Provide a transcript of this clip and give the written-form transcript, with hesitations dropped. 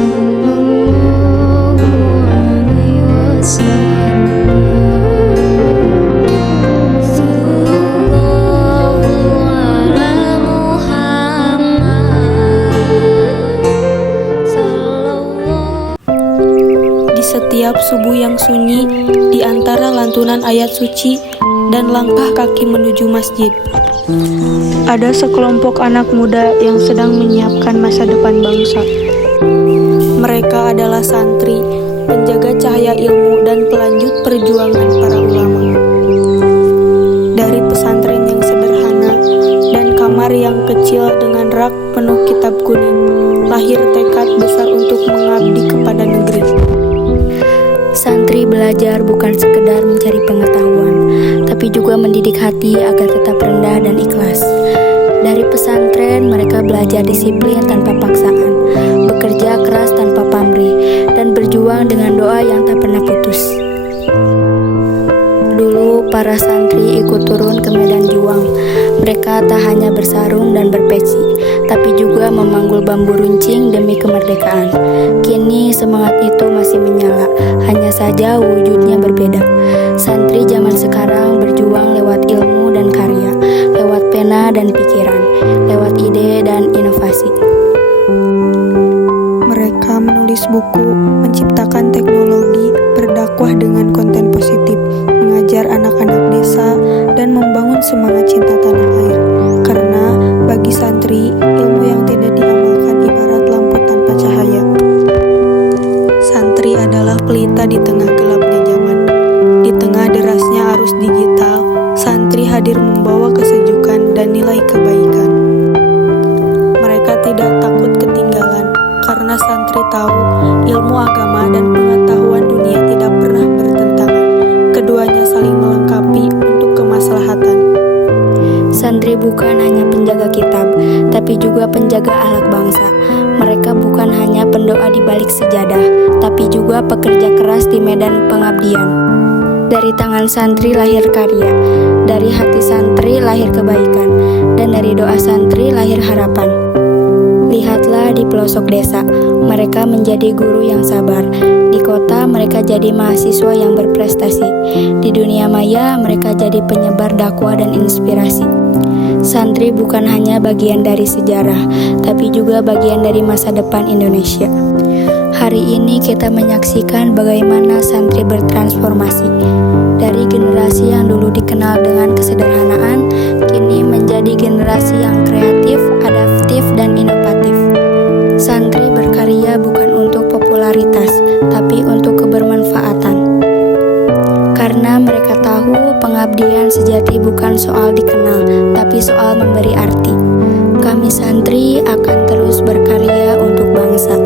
Sallallahu alaihi wasallam. Sallallahu ala Muhammad. Sallallahu. Di setiap subuh yang sunyi, di antara lantunan ayat suci dan langkah kaki menuju masjid, ada sekelompok anak muda yang sedang menyiapkan masa depan bangsa. Mereka adalah santri, penjaga cahaya ilmu dan pelanjut perjuangan para ulama. Dari pesantren yang sederhana dan kamar yang kecil dengan rak penuh kitab kuning, lahir tekad besar untuk mengabdi kepada negeri. Santri belajar bukan sekedar mencari pengetahuan, tapi juga mendidik hati agar tetap rendah dan ikhlas. Dari pesantren, mereka belajar disiplin tanpa paksaan, bekerja keras tanpa pamrih, dan berjuang dengan doa yang tak pernah putus. Dulu, para santri ikut turun ke medan juang. Mereka tak hanya bersarung dan berpeci, tapi juga memanggul bambu runcing demi kemerdekaan. Kini semangat itu masih menyala, hanya saja wujudnya berbeda. Santri zaman sekarang berjuang lewat ilmu dan karya, lewat pena dan pikiran, lewat ide dan inovasi. Mereka menulis buku, menciptakan teknologi, berdakwah dengan konten positif, mengajar anak-anak desa, dan membangun semangat cinta tanah air. Karena bagi santri, ilmu yang tidak diamalkan ibarat lampu tanpa cahaya. Santri adalah pelita di tengah gelapnya zaman. Di tengah derasnya arus digital, santri hadir membawa kesejukan dan nilai kebaikan. Mereka tidak takut ketinggalan, karena santri tahu ilmu agama dan pengetahuan dunia tidak pernah bertentangan. Keduanya saling melengkapi untuk kemaslahatan. Santri bukan hanya penjaga kitab, tapi juga penjaga akhlak bangsa. Mereka bukan hanya pendoa di balik sejadah, tapi juga pekerja keras di medan pengabdian. Dari tangan santri lahir karya, dari hati santri lahir kebaikan, dan dari doa santri lahir harapan. Lihatlah di pelosok desa, mereka menjadi guru yang sabar. Di kota, mereka jadi mahasiswa yang berprestasi. Di dunia maya, mereka jadi penyebar dakwah dan inspirasi. Santri bukan hanya bagian dari sejarah, tapi juga bagian dari masa depan Indonesia. Hari ini kita menyaksikan bagaimana santri bertransformasi. Dari generasi yang dulu dikenal dengan kesederhanaan, kini menjadi generasi yang kreatif, adaptif, dan inovatif. Santri berkarya bukan untuk popularitas, tapi untuk kebermanfaatan. Karena mereka tahu pengabdian sejati bukan soal dikenal, tapi soal memberi arti. Kami santri akan terus berkarya untuk bangsa,